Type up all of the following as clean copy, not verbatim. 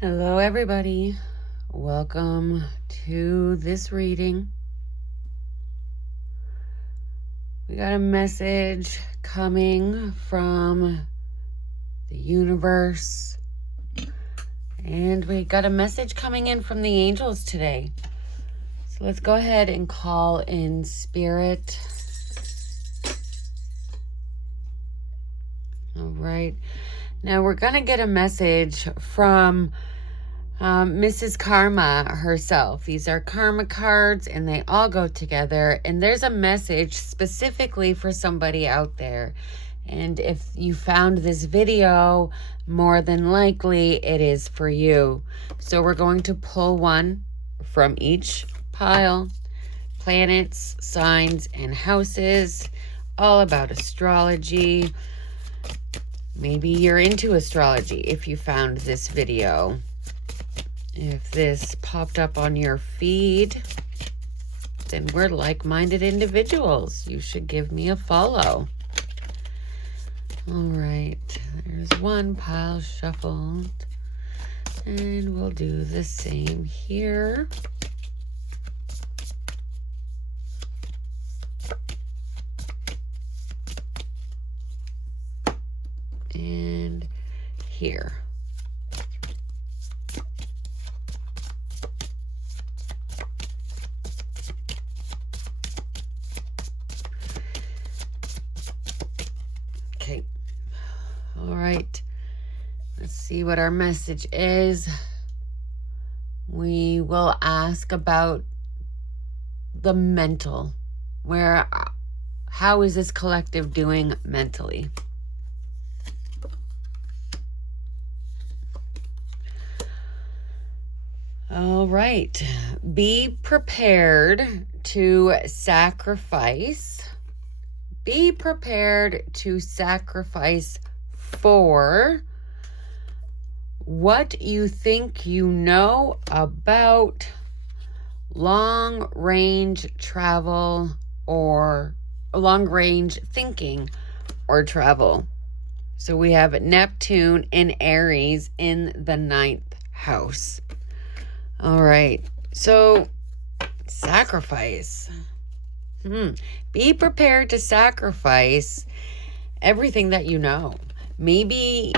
Hello, everybody. Welcome to this reading. We got a message coming from the universe, and we got a message coming in from the angels today. So let's go ahead and call in spirit. All right. Now we're going to get a message from Mrs. Karma herself. These are karma cards and they all go together. And there's a message specifically for somebody out there. And if you found this video, more than likely it is for you. So we're going to pull one from each pile. Planets, signs, and houses. All about astrology. Maybe you're into astrology if you found this video. If this popped up on your feed, then we're like-minded individuals. You should give me a follow. All right, there's one pile shuffled. And we'll do the same here. And here. Okay. All right. Let's see what our message is. We will ask about the mental. How is this collective doing mentally? All right. Be prepared to sacrifice. Be prepared to sacrifice for what you think you know about long-range travel or long-range thinking or travel. So we have Neptune and Aries in the 9th house. All right, so sacrifice. Be prepared to sacrifice everything that you know. Maybe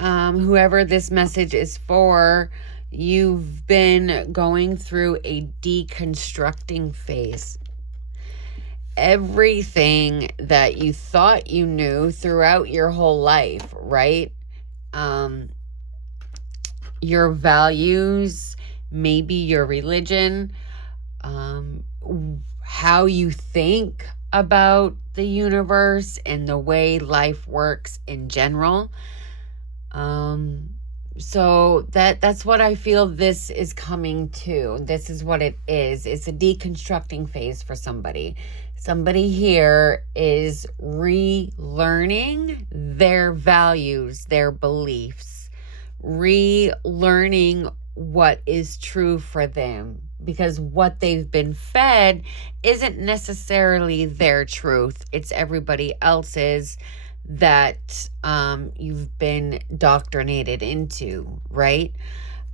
whoever this message is for, you've been going through a deconstructing phase. Everything that you thought you knew throughout your whole life, right? Your values, maybe your religion, how you think about the universe and the way life works in general. So that's what I feel this is coming to. This is what it is. It's a deconstructing phase for somebody. Somebody here is relearning their values, their beliefs, relearning what is true for them, because what they've been fed isn't necessarily their truth. It's everybody else's that you've been indoctrinated into, right?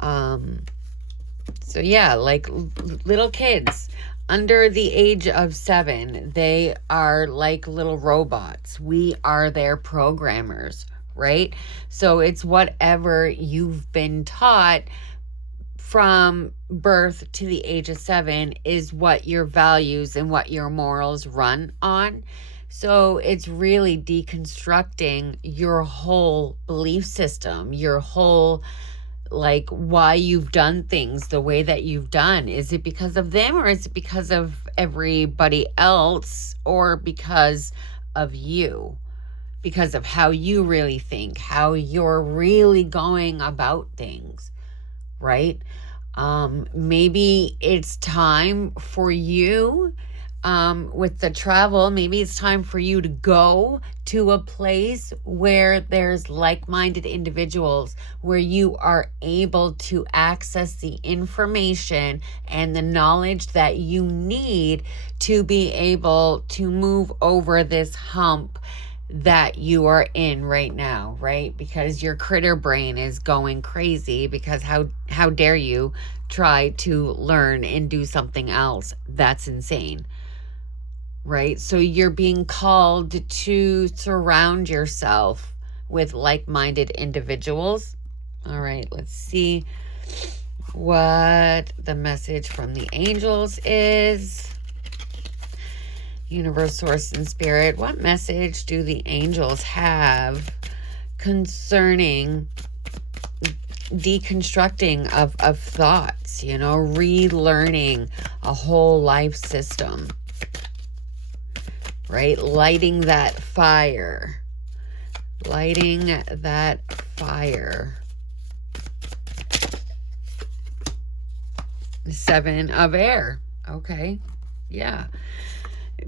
So yeah, like little kids under the age of 7, they are like little robots. We are their programmers, right? So it's whatever you've been taught from birth to the age of 7 is what your values and what your morals run on. So it's really deconstructing your whole belief system, your whole, like, why you've done things the way that you've done. Is it because of them, or is it because of everybody else, or because of you? Because of how you really think, how you're really going about things, right? Maybe it's time for you, with the travel, maybe it's time for you to go to a place where there's like-minded individuals, where you are able to access the information and the knowledge that you need to be able to move over this hump that you are in right now, right? Because your critter brain is going crazy because how dare you try to learn and do something else? That's insane. Right? So you're being called to surround yourself with like-minded individuals. All right, let's see what the message from the angels is. Universe, source, and spirit, what message do the angels have concerning deconstructing of thoughts, relearning a whole life system, right? Lighting that fire. Seven of air. Okay. Yeah.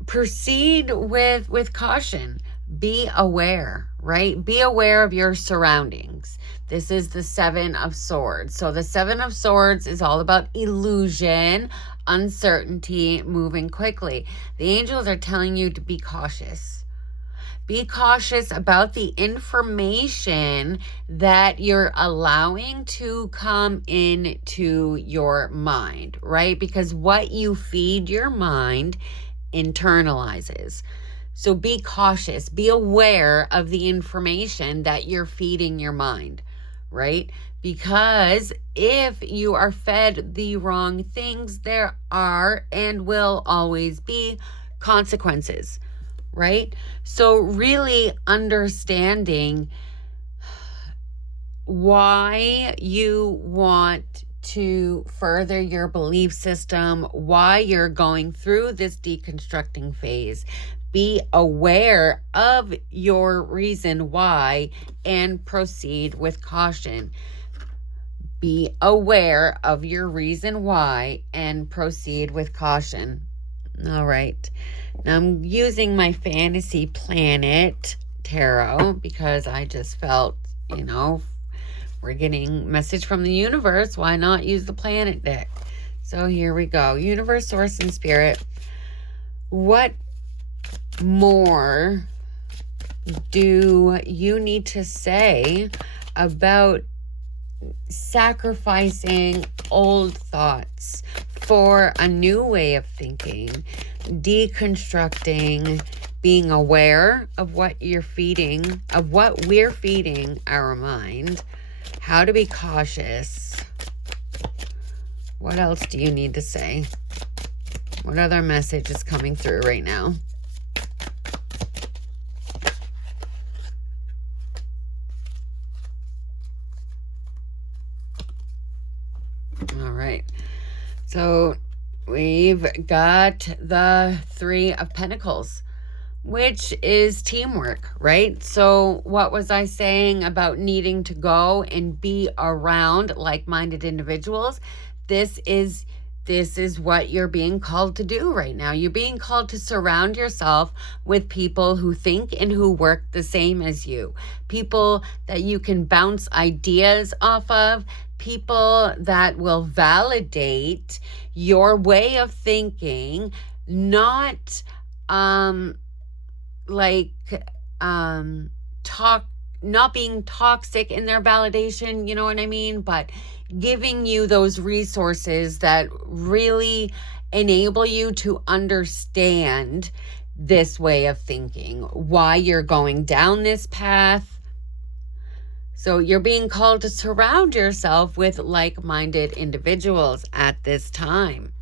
Proceed with caution. Be aware, right? Be aware of your surroundings. This is the Seven of Swords. So the Seven of Swords is all about illusion, uncertainty, moving quickly. The angels are telling you to be cautious. Be cautious about the information that you're allowing to come into your mind, right? Because what you feed your mind internalizes. So be cautious, be aware of the information that you're feeding your mind, right? Because if you are fed the wrong things, there are and will always be consequences, right? So really understanding why you want to further your belief system, why you're going through this deconstructing phase. Be aware of your reason why and proceed with caution. Be aware of your reason why and proceed with caution. All right. Now I'm using my Fantasy Planet Tarot because I just felt, we're getting message from the universe. Why not use the planet deck? So here we go. Universe, source, and spirit. What more do you need to say about sacrificing old thoughts for a new way of thinking, deconstructing, being aware of what you're feeding, of what we're feeding our mind, how to be cautious? What else do you need to say? What other message is coming through right now? All right. So we've got the Three of Pentacles, which is teamwork, right? So what was I saying about needing to go and be around like-minded individuals? This is what you're being called to do right now. You're being called to surround yourself with people who think and who work the same as you. People that you can bounce ideas off of, people that will validate your way of thinking, not not being toxic in their validation, you know what I mean? But giving you those resources that really enable you to understand this way of thinking, why you're going down this path. So you're being called to surround yourself with like-minded individuals at this time.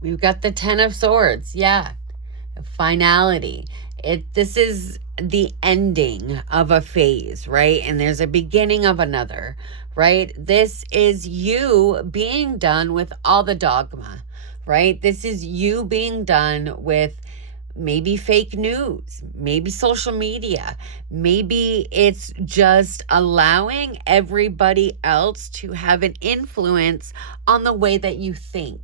We've got the Ten of Swords. Yeah. Finality. This is the ending of a phase, right? And there's a beginning of another, right? This is you being done with all the dogma, right? This is you being done with maybe fake news, maybe social media, maybe it's just allowing everybody else to have an influence on the way that you think,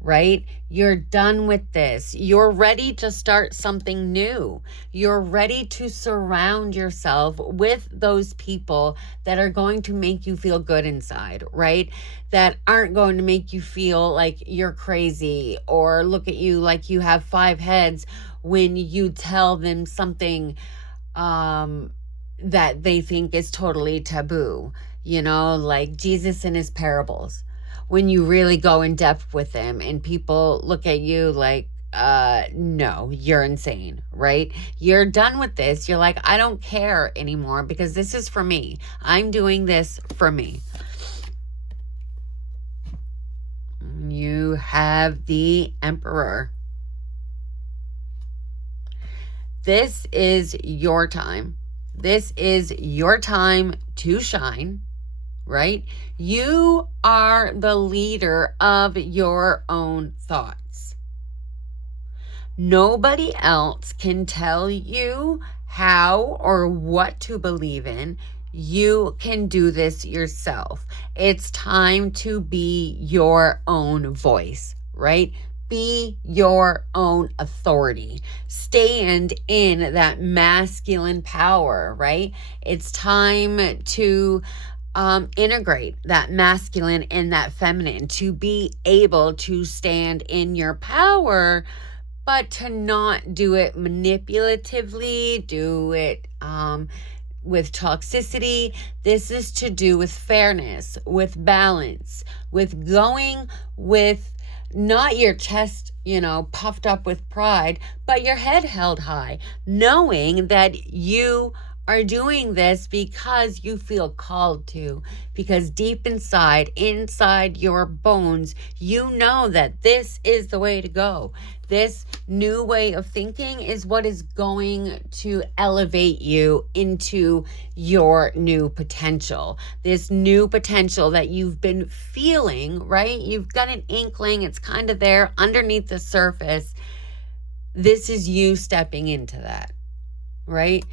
right? You're done with this. You're ready to start something new. You're ready to surround yourself with those people that are going to make you feel good inside, right? That aren't going to make you feel like you're crazy or look at you like you have 5 heads when you tell them something that they think is totally taboo, like Jesus and his parables. When you really go in depth with them and people look at you like, no, you're insane, right? You're done with this. You're like, I don't care anymore because this is for me. I'm doing this for me. You have the Emperor. This is your time. This is your time to shine, right? You are the leader of your own thoughts. Nobody else can tell you how or what to believe in. You can do this yourself. It's time to be your own voice, right? Be your own authority. Stand in that masculine power, right? It's time to integrate that masculine and that feminine, to be able to stand in your power, but to not do it manipulatively, do it with toxicity. This is to do with fairness, with balance, with going with not your chest, puffed up with pride, but your head held high, knowing that you are doing this because you feel called to, because deep inside your bones, you know that this is the way to go. This new way of thinking is what is going to elevate you into your new potential. This new potential that you've been feeling, right? You've got an inkling. It's kind of there underneath the surface. This is you stepping into that, right?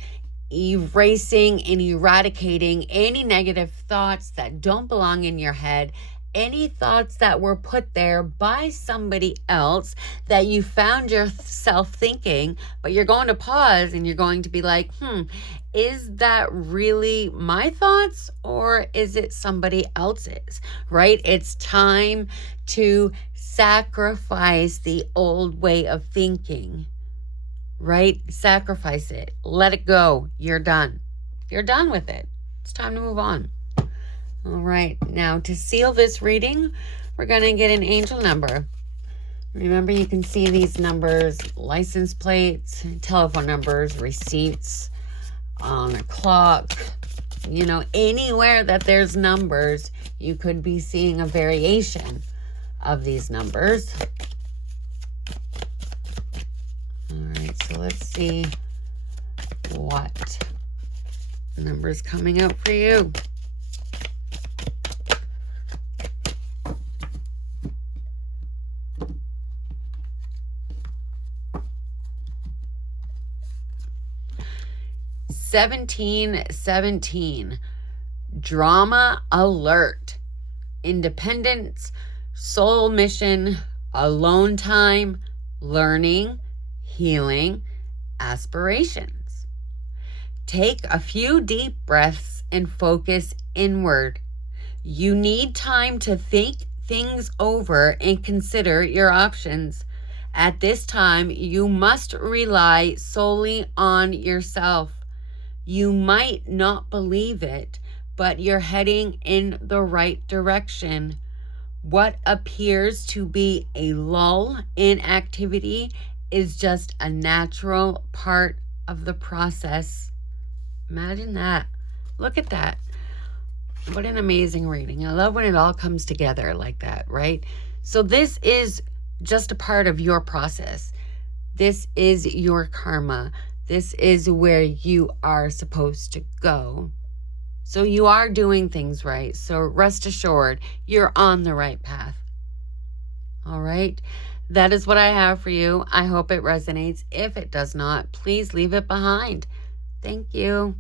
Erasing and eradicating any negative thoughts that don't belong in your head, any thoughts that were put there by somebody else that you found yourself thinking, but you're going to pause and you're going to be like, is that really my thoughts or is it somebody else's, right? It's time to sacrifice the old way of thinking, right? Sacrifice it. Let it go. You're done. You're done with it. It's time to move on. All right. Now, to seal this reading, we're going to get an angel number. Remember, you can see these numbers, license plates, telephone numbers, receipts, on a clock, anywhere that there's numbers, you could be seeing a variation of these numbers. All right, so let's see what number is coming out for you. $1717. Drama alert. Independence, soul mission, alone time, learning, healing, aspirations. Take a few deep breaths and focus inward. You need time to think things over and consider your options. At this time, you must rely solely on yourself. You might not believe it, but you're heading in the right direction. What appears to be a lull in activity is just a natural part of the process. Imagine that. Look at that. What an amazing reading. I love when it all comes together like that, right? So this is just a part of your process. This is your karma. This is where you are supposed to go. So you are doing things right. So rest assured, you're on the right path. All right. That is what I have for you. I hope it resonates. If it does not, please leave it behind. Thank you.